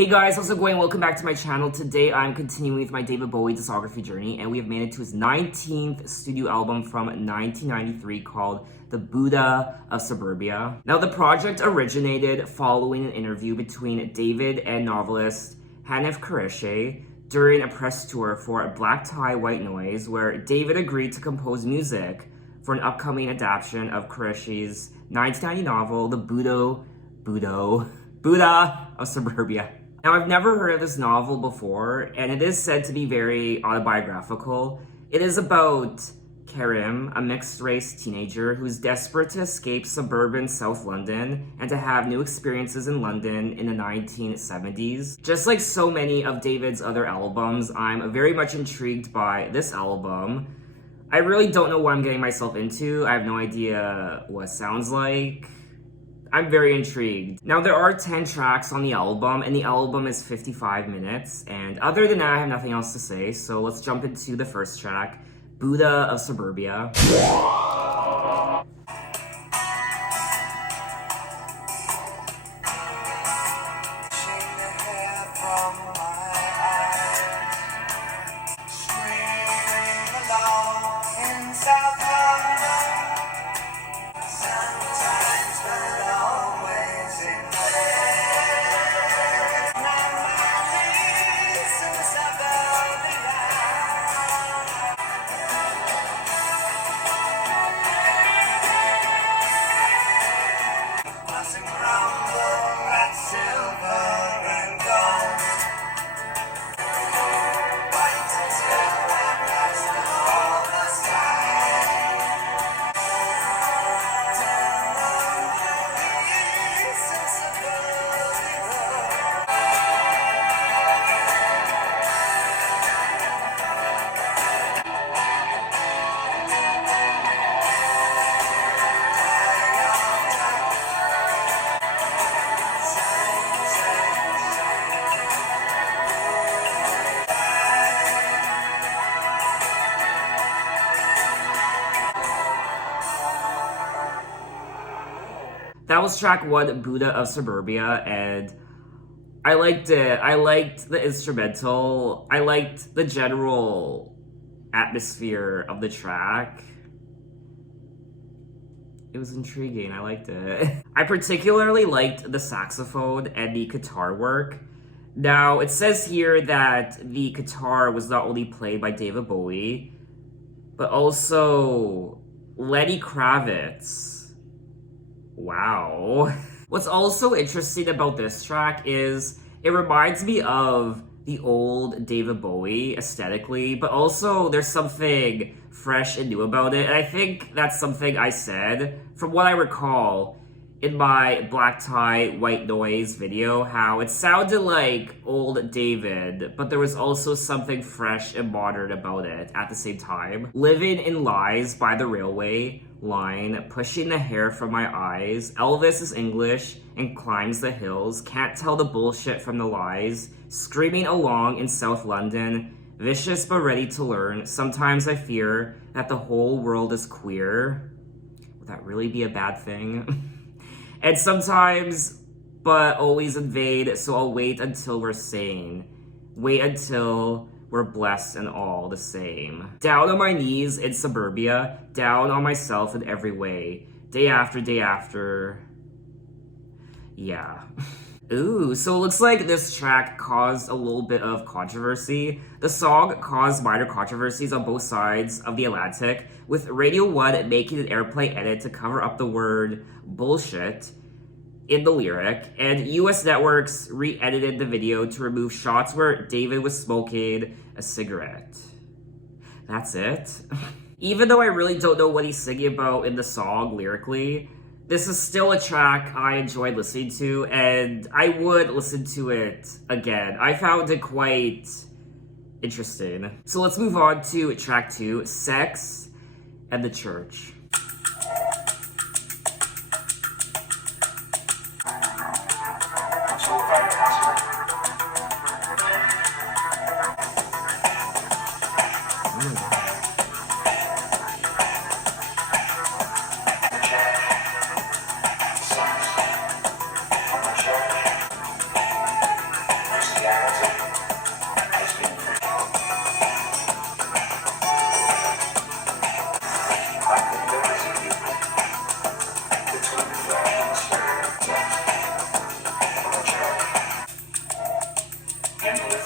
Hey guys, how's it going? Welcome back to my channel. Today I'm continuing with my David Bowie discography journey, and we have made it to his 19th studio album from 1993 called The Buddha of Suburbia. Now, the project originated following an interview between David and novelist Hanif Kureishi during a press tour for Black Tie, White Noise, where David agreed to compose music for an upcoming adaptation of Kureishi's 1990 novel, The Buddha of Suburbia. Now, I've never heard of this novel before, and it is said to be very autobiographical. It is about Karim, a mixed-race teenager who's desperate to escape suburban South London and to have new experiences in London in the 1970s. Just like so many of David's other albums, I'm very much intrigued by this album. I really don't know what I'm getting myself into. I have no idea what it sounds like. I'm very intrigued. Now, there are 10 tracks on the album, and the album is 55 minutes. And other than that, I have nothing else to say. So let's jump into the first track, Buddha of Suburbia. That was track 1, Buddha of Suburbia, and I liked it. I liked the instrumental. I liked the general atmosphere of the track. It was intriguing. I liked it. I particularly liked the saxophone and the guitar work. Now, it says here that the guitar was not only played by David Bowie, but also Lenny Kravitz. Wow. What's also interesting about this track is it reminds me of the old David Bowie aesthetically, but also there's something fresh and new about it. And I think that's something I said, from what I recall, in my Black Tie, White Noise video, how it sounded like old David, but there was also something fresh and modern about it at the same time. Living in Lies by the Railway line, pushing the hair from my eyes, Elvis is English and climbs the hills, can't tell the bullshit from the lies, screaming along in South London, vicious but ready to learn, sometimes I fear that the whole world is queer. Would that really be a bad thing? And sometimes, but always invade, so I'll wait until we're sane. Wait until we're blessed and all the same. Down on my knees in suburbia, down on myself in every way. Day after day after. Yeah. Ooh, so it looks like this track caused a little bit of controversy. The song caused minor controversies on both sides of the Atlantic, with Radio 1 making an airplay edit to cover up the word bullshit in the lyric, and US networks re-edited the video to remove shots where David was smoking a cigarette. That's it. Even though I really don't know what he's singing about in the song lyrically, this is still a track I enjoyed listening to, and I would listen to it again. I found it quite interesting. So let's move on to track 2, Sex and the Church.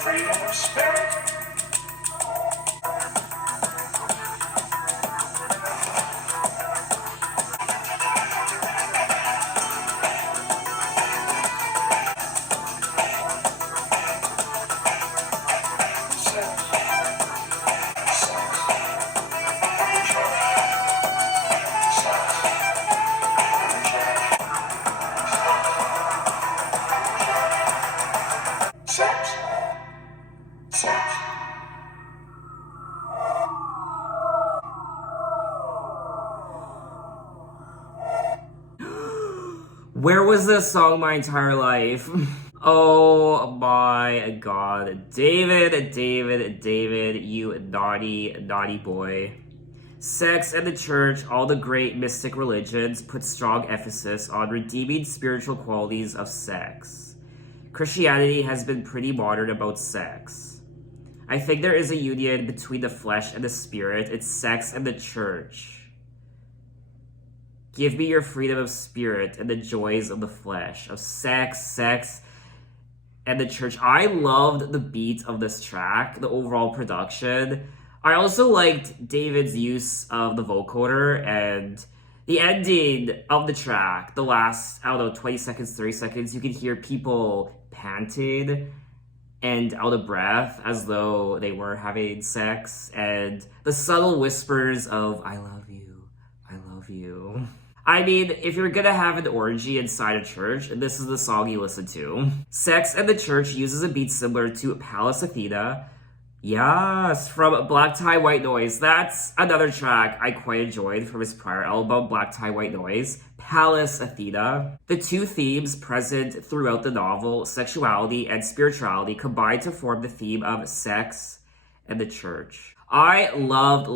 freedom of spirit. Sex. Sex. Where was this song my entire life? Oh my god. David, you naughty, naughty boy. Sex and the church, all the great mystic religions, put strong emphasis on redeeming spiritual qualities of sex. Christianity has been pretty modern about sex. I think there is a union between the flesh and the spirit. It's sex and the church. Give me your freedom of spirit and the joys of the flesh, of sex, and the church. I loved the beat of this track, the overall production. I also liked David's use of the vocoder and the ending of the track, the last, I don't know, 20 seconds, 30 seconds. You could hear people panting and out of breath as though they were having sex, and the subtle whispers of, I love you, I love you. I mean, if you're gonna have an orgy inside a church, this is the song you listen to. Sex and the Church uses a beat similar to Palace Athena. Yes, from Black Tie White Noise. That's another track I quite enjoyed from his prior album, Black Tie White Noise. Palace Athena. The two themes present throughout the novel, sexuality and spirituality, combine to form the theme of sex and the church. I loved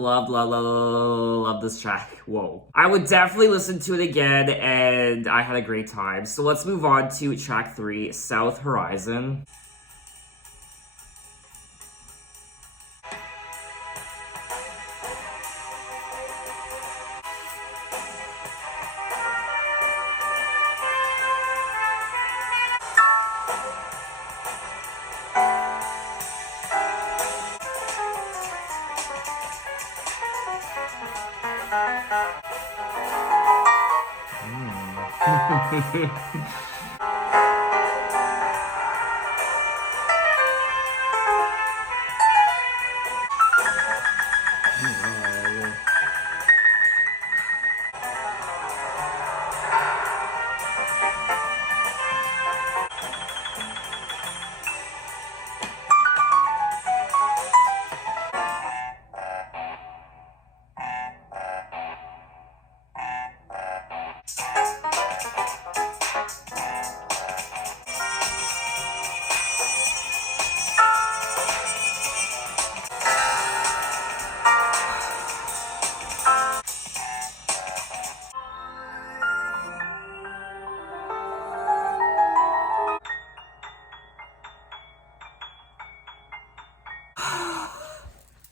this track. Whoa. I would definitely listen to it again, and I had a great time. So let's move on to track 3, South Horizon.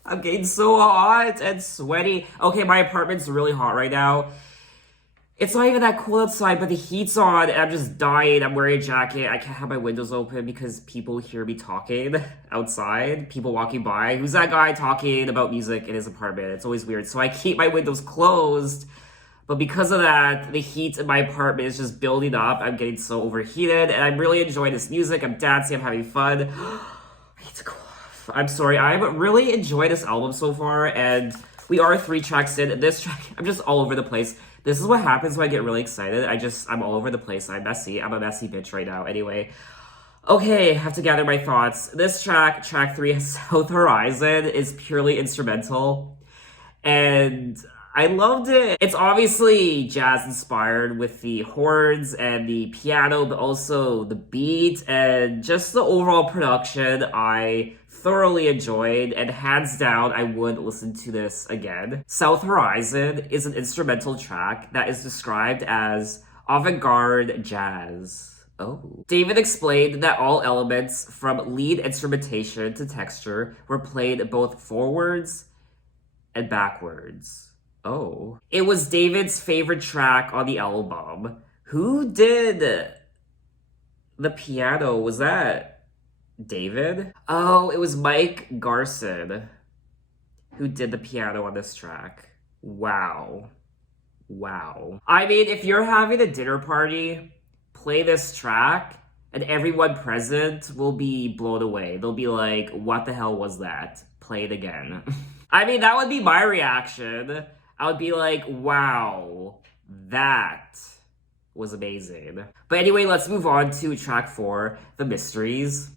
I'm getting so hot and sweaty. Okay, my apartment's really hot right now. It's not even that cool outside, but the heat's on and I'm just dying. I'm wearing a jacket. I can't have my windows open because people hear me talking outside. People walking by. Who's that guy talking about music in his apartment? It's always weird. So I keep my windows closed. But because of that, the heat in my apartment is just building up. I'm getting so overheated and I'm really enjoying this music. I'm dancing. I'm having fun. I need to go off. I'm sorry. I'm really enjoying this album so far. And we are 3 tracks in. This track, I'm just all over the place. This is what happens when I get really excited. I'm all over the place. I'm messy. I'm a messy bitch right now. Anyway. Okay, I have to gather my thoughts. This track, track 3, South Horizon, is purely instrumental. And I loved it. It's obviously jazz inspired with the horns and the piano, but also the beat and just the overall production I thoroughly enjoyed, and hands down, I would listen to this again. South Horizon is an instrumental track that is described as avant-garde jazz. Oh. David explained that all elements from lead instrumentation to texture were played both forwards and backwards. Oh. It was David's favorite track on the album. Who did the piano? Was that David? Oh, it was Mike Garson who did the piano on this track. Wow. Wow. I mean, if you're having a dinner party, play this track, and everyone present will be blown away. They'll be like, what the hell was that? Play it again. I mean, that would be my reaction. I would be like, wow, that was amazing. But anyway, let's move on to track 4, The Mysteries.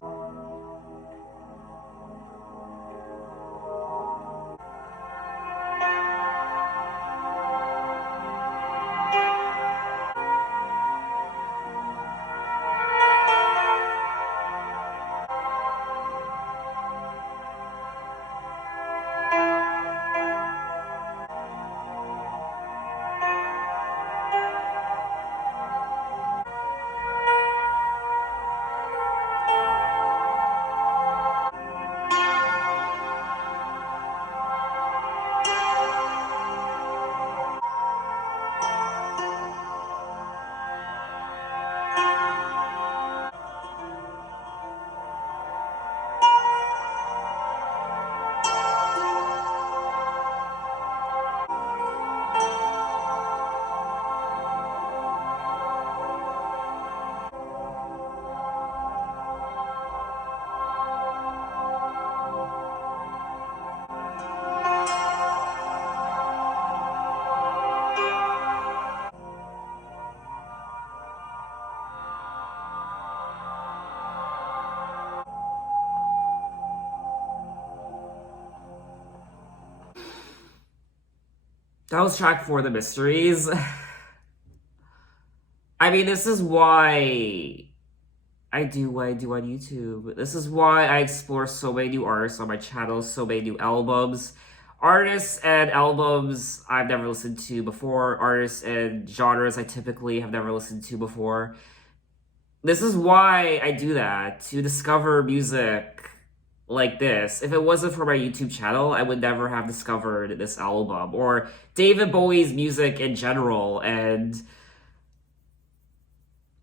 That was track 4, The Mysteries. I mean, this is why I do what I do on YouTube. This is why I explore so many new artists on my channel, so many new albums. Artists and albums I've never listened to before, artists and genres I typically have never listened to before. This is why I do that, to discover music like this. If it wasn't for my YouTube channel, I would never have discovered this album or David Bowie's music in general, and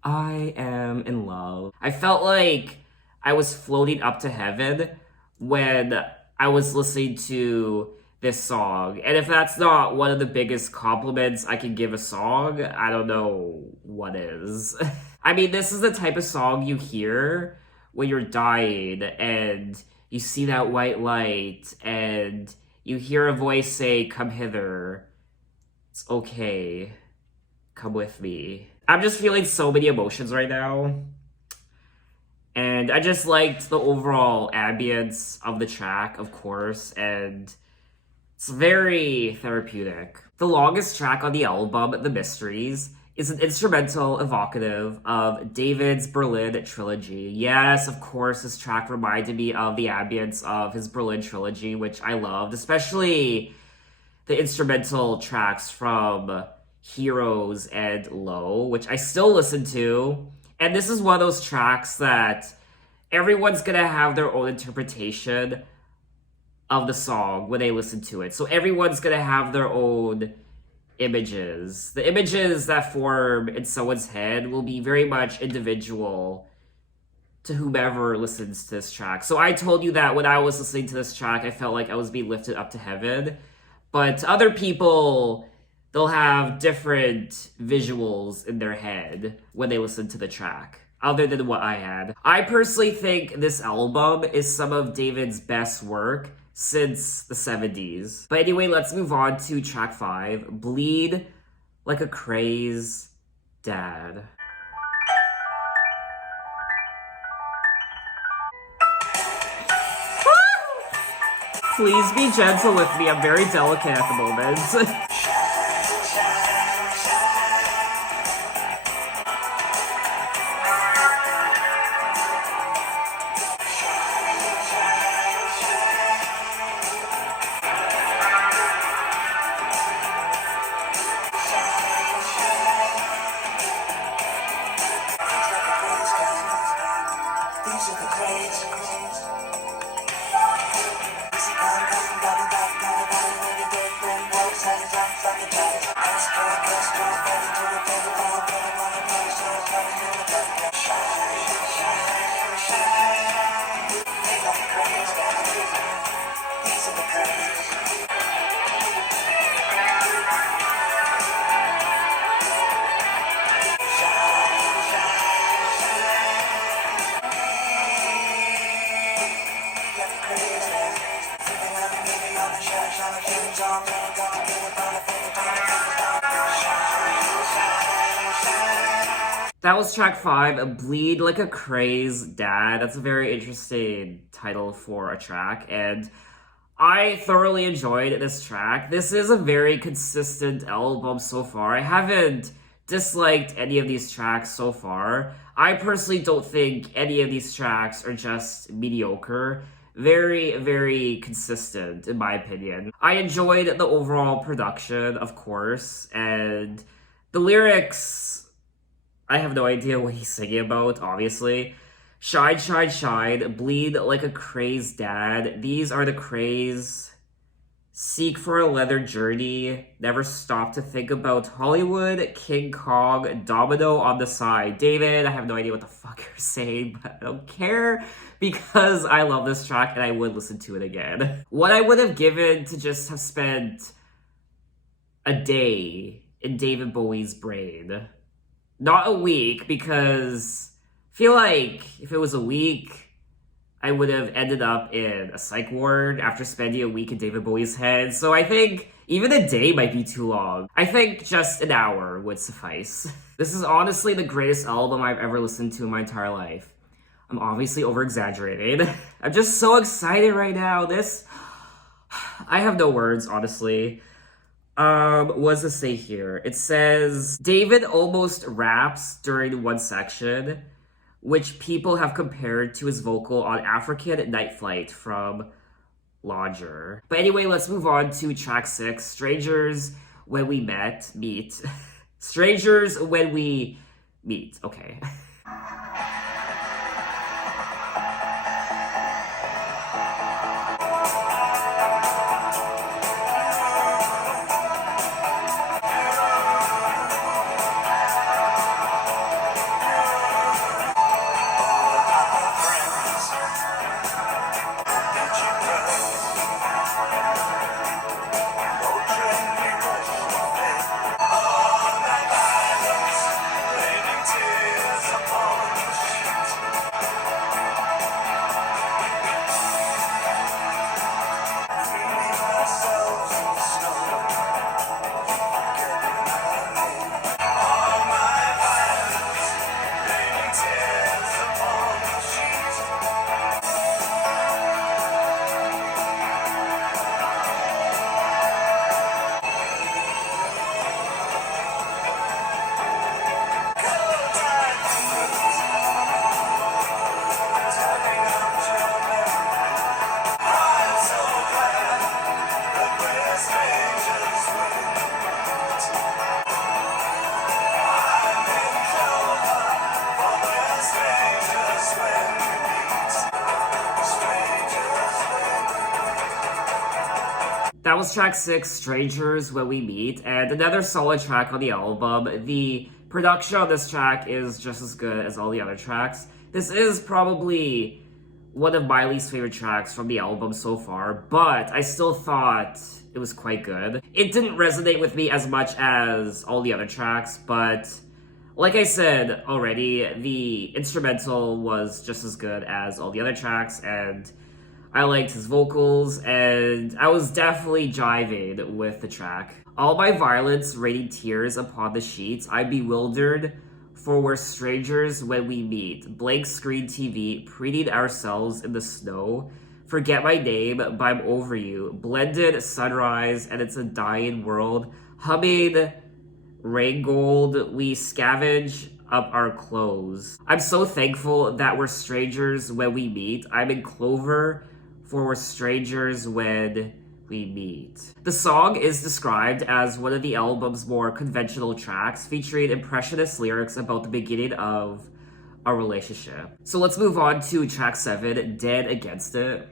I am in love. I felt like I was floating up to heaven when I was listening to this song. And if that's not one of the biggest compliments I can give a song, I don't know what is. I mean, this is the type of song you hear when you're dying and you see that white light and you hear a voice say, "Come hither. It's okay. Come with me." I'm just feeling so many emotions right now. And I just liked the overall ambience of the track, of course, and it's very therapeutic. The longest track on the album, The Mysteries, is an instrumental evocative of David's Berlin trilogy. Yes, of course, this track reminded me of the ambience of his Berlin trilogy, which I loved, especially the instrumental tracks from Heroes and Low, which I still listen to. And this is one of those tracks that everyone's gonna have their own interpretation of the song when they listen to it. So everyone's gonna have their own images. The images that form in someone's head will be very much individual to whomever listens to this track. So I told you that when I was listening to this track, I felt like I was being lifted up to heaven. But other people, they'll have different visuals in their head when they listen to the track, other than what I had. I personally think this album is some of David's best work since the 70s. But anyway, let's move on to track 5, Bleed Like a Crazed Dad. Please be gentle with me, I'm very delicate at the moment. That was track 5, Bleed Like a Crazed Dad. That's a very interesting title for a track, and I thoroughly enjoyed this track. This is a very consistent album so far. I haven't disliked any of these tracks so far. I personally don't think any of these tracks are just mediocre. Very, very consistent, in my opinion. I enjoyed the overall production, of course, and the lyrics, I have no idea what he's singing about, obviously. Shine, shine, shine, bleed like a crazed dad. These are the craze. Seek for a leather journey. Never stop to think about Hollywood, King Kong, Domino on the side. David, I have no idea what the fuck you're saying, but I don't care because I love this track and I would listen to it again. What I would have given to just have spent a day in David Bowie's brain. Not a week, because I feel like if it was a week, I would have ended up in a psych ward after spending a week in David Bowie's head. So I think even a day might be too long. I think just an hour would suffice. This is honestly the greatest album I've ever listened to in my entire life. I'm obviously over-exaggerating. I'm just so excited right now. I have no words, honestly. What does it say here? It says, David almost raps during one section, which people have compared to his vocal on African Night Flight from Lodger. But anyway, let's move on to track 6, Strangers When We Meet. Strangers When We Meet, okay. That was track 6, Strangers When We Meet, and another solid track on the album. The production on this track is just as good as all the other tracks. This is probably one of my least favorite tracks from the album so far, but I still thought it was quite good. It didn't resonate with me as much as all the other tracks, but like I said already, the instrumental was just as good as all the other tracks, and I liked his vocals, and I was definitely jiving with the track. All my violence raining tears upon the sheets, I'm bewildered, for we're strangers when we meet. Blank screen TV, preening ourselves in the snow. Forget my name, but I'm over you. Blended sunrise, and it's a dying world. Humming rain gold, we scavenge up our clothes. I'm so thankful that we're strangers when we meet. I'm in clover, for we're strangers when we meet. The song is described as one of the album's more conventional tracks, featuring impressionist lyrics about the beginning of a relationship. So let's move on to track 7, Dead Against It.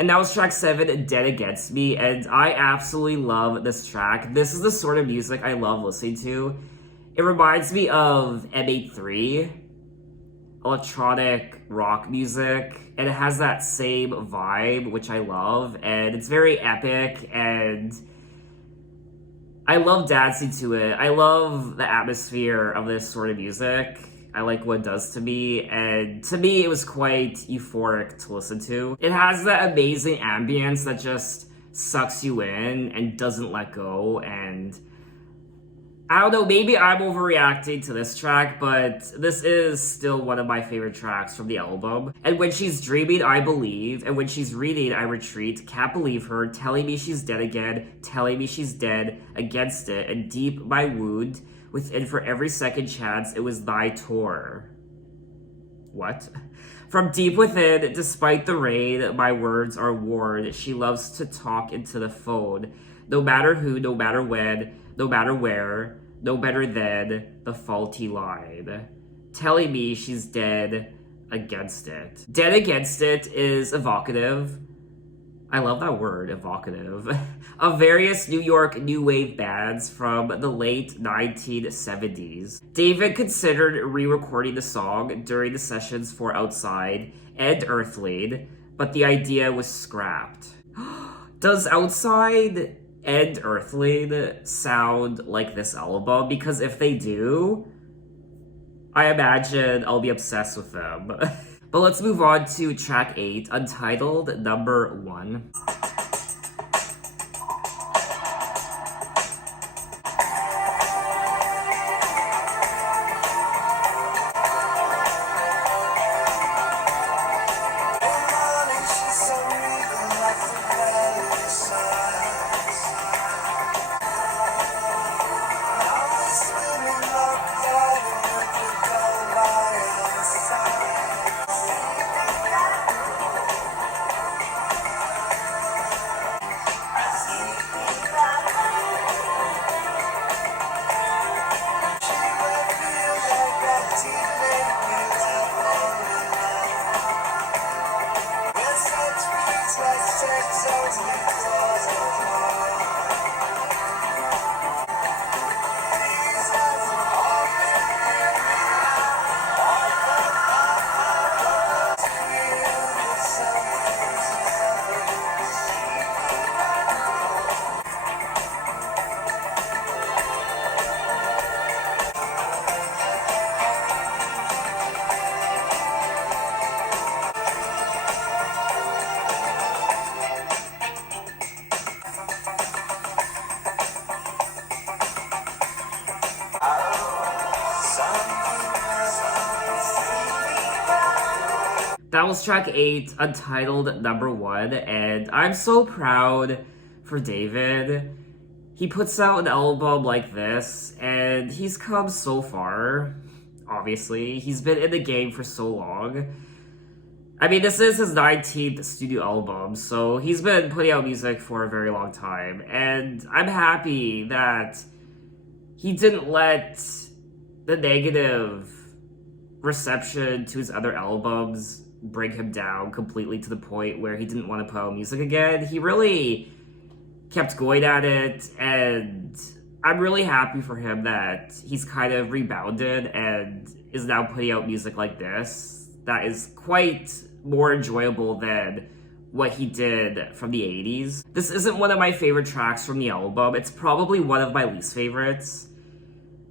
And that was track 7, Dead Against Me, and I absolutely love this track. This is the sort of music I love listening to. It reminds me of M83, electronic rock music, and it has that same vibe, which I love, and it's very epic, and I love dancing to it. I love the atmosphere of this sort of music. I like what it does to me, and to me, it was quite euphoric to listen to. It has that amazing ambience that just sucks you in and doesn't let go, and I don't know, maybe I'm overreacting to this track, but this is still one of my favorite tracks from the album. And when she's dreaming, I believe, and when she's reading, I retreat, can't believe her, telling me she's dead again, telling me she's dead, against it, and deep my wound, within for every second chance, it was thy tour. What? From deep within, despite the rain, my words are worn. She loves to talk into the phone. No matter who, no matter when, no matter where, no better than the faulty line. Telling me she's dead against it. Dead against it is evocative. I love that word, evocative. Of various New York new wave bands from the late 1970s. David considered re-recording the song during the sessions for Outside and Earthling, but the idea was scrapped. Does Outside and Earthling sound like this album? Because if they do, I imagine I'll be obsessed with them. But let's move on to track 8, Untitled, number 1. That was track 8, Untitled, number 1, and I'm so proud for David. He puts out an album like this, and he's come so far, obviously. He's been in the game for so long. I mean, this is his 19th studio album, so he's been putting out music for a very long time, and I'm happy that he didn't let the negative reception to his other albums bring him down completely to the point where he didn't want to put out music again. He really kept going at it, and I'm really happy for him that he's kind of rebounded and is now putting out music like this that is quite more enjoyable than what he did from the 80s. This isn't one of my favorite tracks from the album. It's probably one of my least favorites.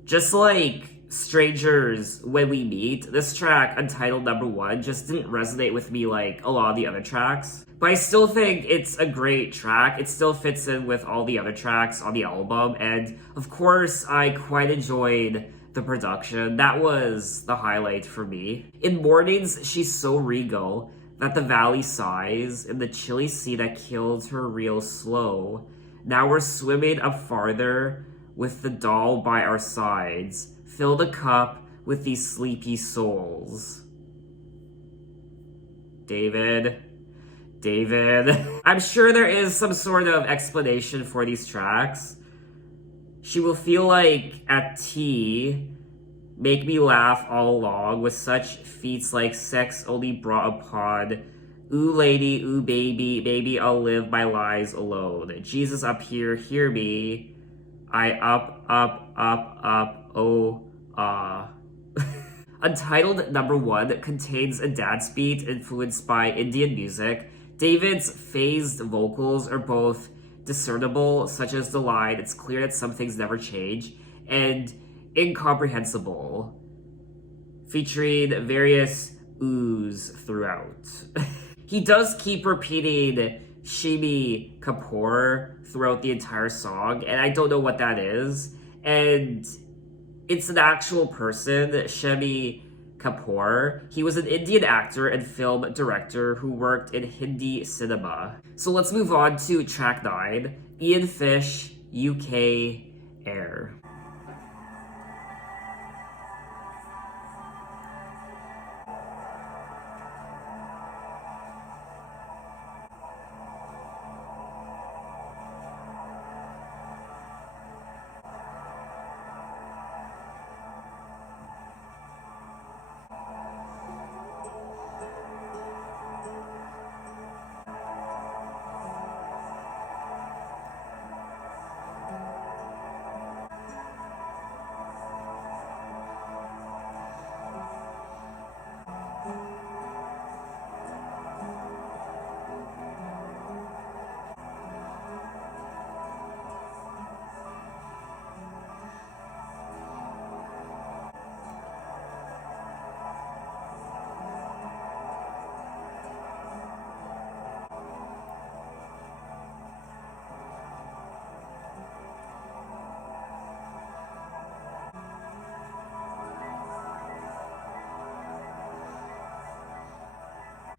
Just like Strangers When We Meet, this track, Untitled, number 1, just didn't resonate with me like a lot of the other tracks. But I still think it's a great track. It still fits in with all the other tracks on the album. And of course, I quite enjoyed the production. That was the highlight for me. In Mornings, she's so regal that the valley sighs in the chilly sea that killed her real slow. Now we're swimming up farther with the doll by our sides. Fill the cup with these sleepy souls. David. I'm sure there is some sort of explanation for these tracks. She will feel like at tea, make me laugh all along with such feats like sex only brought upon Ooh lady, ooh baby, baby, I'll live my lies alone. Jesus up here, hear me. I up, oh, ah. Untitled number 1 contains a dance beat influenced by Indian music. David's phased vocals are both discernible, such as the line, "It's clear that some things never change," and incomprehensible, featuring various oohs throughout. He does keep repeating Shimi Kapoor throughout the entire song, and I don't know what that is. And it's an actual person, Shemi Kapoor. He was an Indian actor and film director who worked in Hindi cinema. So let's move on to track 9, Ian Fish, UK Air.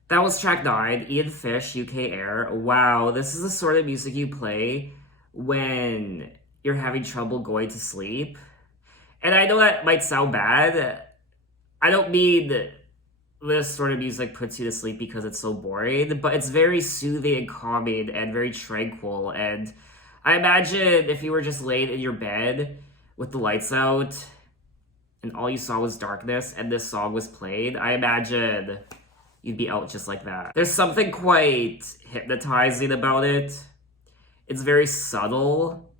That was track 9, Ian Fish, UK Air. Wow, this is the sort of music you play when you're having trouble going to sleep. And I know that might sound bad. I don't mean this sort of music puts you to sleep because it's so boring, but it's very soothing and calming and very tranquil. And I imagine if you were just laid in your bed with the lights out and all you saw was darkness and this song was played, I imagine you'd be out just like that. There's something quite hypnotizing about it. It's very subtle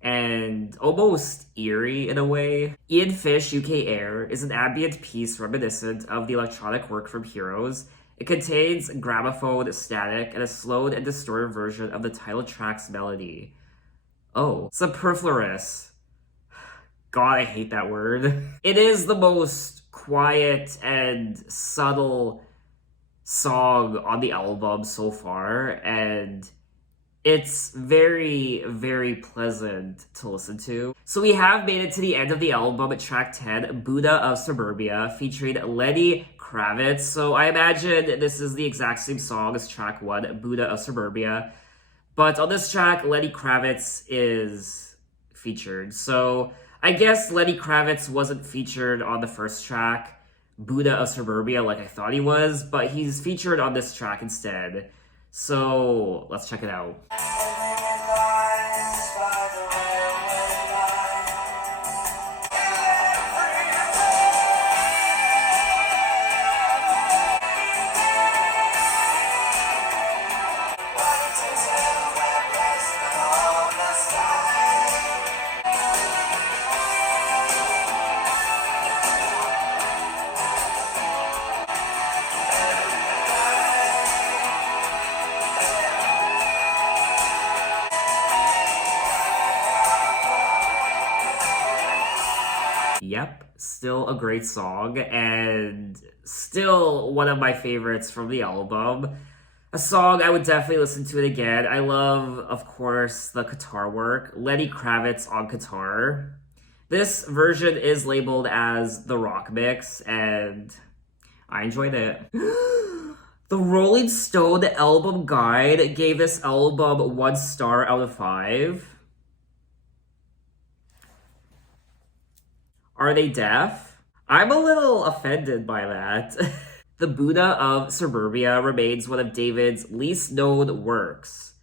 and almost eerie in a way. Ian Fish, UK Air is an ambient piece reminiscent of the electronic work from Heroes. It contains gramophone static and a slowed and distorted version of the title track's melody. Oh, superfluous. God, I hate that word. It is the most quiet and subtle song on the album so far, and it's very, very pleasant to listen to. So we have made it to the end of the album at track 10, Buddha of Suburbia, featuring Lenny Kravitz. So I imagine this is the exact same song as track 1, Buddha of Suburbia. But on this track, Lenny Kravitz is featured. So I guess Lenny Kravitz wasn't featured on the first track, Buddha of Suburbia, like I thought he was, but he's featured on this track instead. So let's check it out. Yep, still a great song, and still one of my favorites from the album. A song I would definitely listen to it again. I love, of course, the guitar work. Lenny Kravitz on guitar. This version is labeled as the rock mix, and I enjoyed it. The Rolling Stone album guide gave this album 1 star out of 5. Are they deaf? I'm a little offended by that. The Buddha of Suburbia remains one of David's least known works.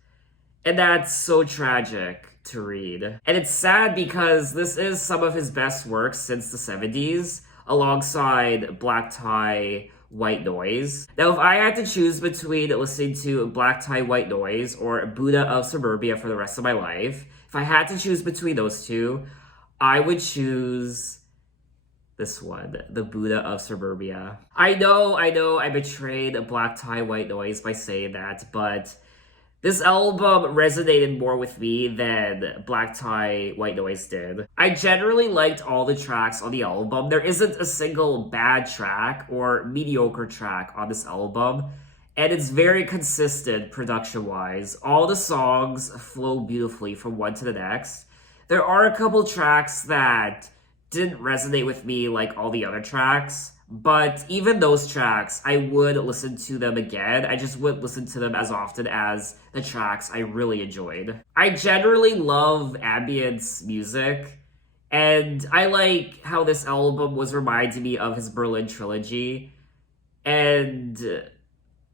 And that's so tragic to read. And it's sad because this is some of his best work since the 70s, alongside Black Tie, White Noise. Now, if I had to choose between listening to Black Tie, White Noise or Buddha of Suburbia for the rest of my life, if I had to choose between those two, I would choose this one, the Buddha of Suburbia. I know, I betrayed Black Tie, White Noise by saying that, but this album resonated more with me than Black Tie, White Noise did. I generally liked all the tracks on the album. There isn't a single bad track or mediocre track on this album, and it's very consistent production-wise. All the songs flow beautifully from one to the next. There are a couple tracks that didn't resonate with me like all the other tracks, but even those tracks, I would listen to them again. I just wouldn't listen to them as often as the tracks I really enjoyed. I generally love ambience music, and I like how this album was reminding me of his Berlin trilogy, and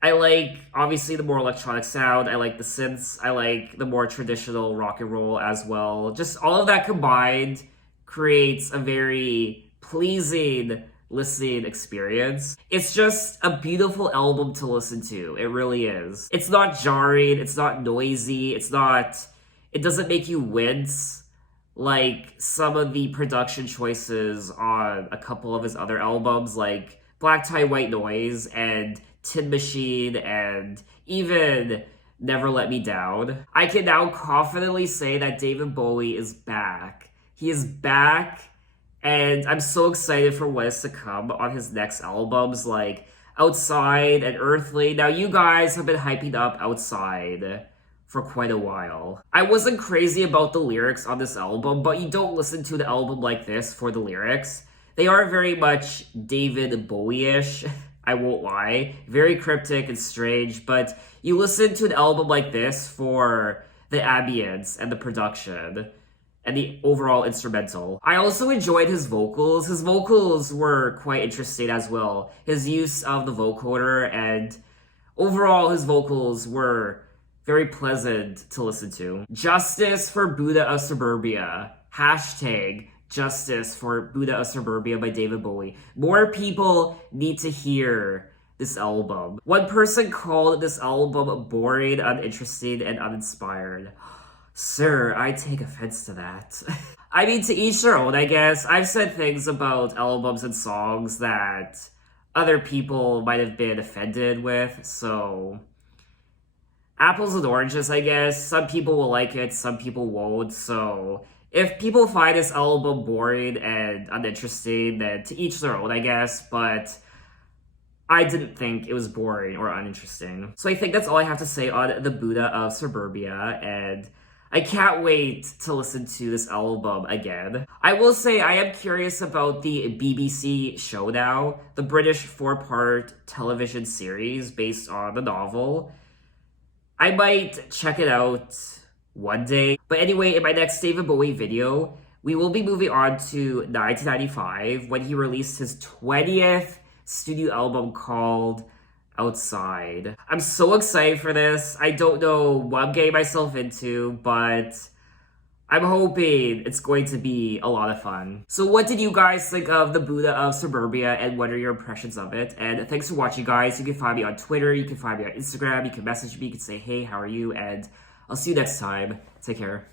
I like, obviously, the more electronic sound. I like the synths. I like the more traditional rock and roll as well. Just all of that combined creates a very pleasing listening experience. It's just a beautiful album to listen to. It really is. It's not jarring. It's not noisy. It doesn't make you wince like some of the production choices on a couple of his other albums, like Black Tie, White Noise and Tin Machine and even Never Let Me Down. I can now confidently say that David Bowie is back. He is back, and I'm so excited for what is to come on his next albums, like Outside and Earthly. Now, you guys have been hyping up Outside for quite a while. I wasn't crazy about the lyrics on this album, but you don't listen to the album like this for the lyrics. They are very much David Bowie-ish, I won't lie. Very cryptic and strange, but you listen to an album like this for the ambience and the production and the overall instrumental. I also enjoyed his vocals. His vocals were quite interesting as well. His use of the vocoder, and overall his vocals were very pleasant to listen to. Justice for Buddha of Suburbia. Hashtag Justice for Buddha of Suburbia by David Bowie. More people need to hear this album. One person called this album boring, uninteresting, and uninspired. Sir, I take offense to that. I mean, to each their own, I guess. I've said things about albums and songs that other people might have been offended with, so apples and oranges, I guess. Some people will like it, some people won't, so if people find this album boring and uninteresting, then to each their own, I guess, but I didn't think it was boring or uninteresting. So I think that's all I have to say on the Buddha of Suburbia, and I can't wait to listen to this album again. I will say I am curious about the BBC show now, the British 4-part television series based on the novel. I might check it out one day. But anyway, in my next David Bowie video, we will be moving on to 1995 when he released his 20th studio album called Outside. I'm so excited for this. I don't know what I'm getting myself into, but I'm hoping it's going to be a lot of fun. So what did you guys think of the Buddha of Suburbia, and what are your impressions of it? And thanks for watching, guys. You can find me on Twitter, you can find me on Instagram, you can message me, you can say, hey, how are you? And I'll see you next time. Take care.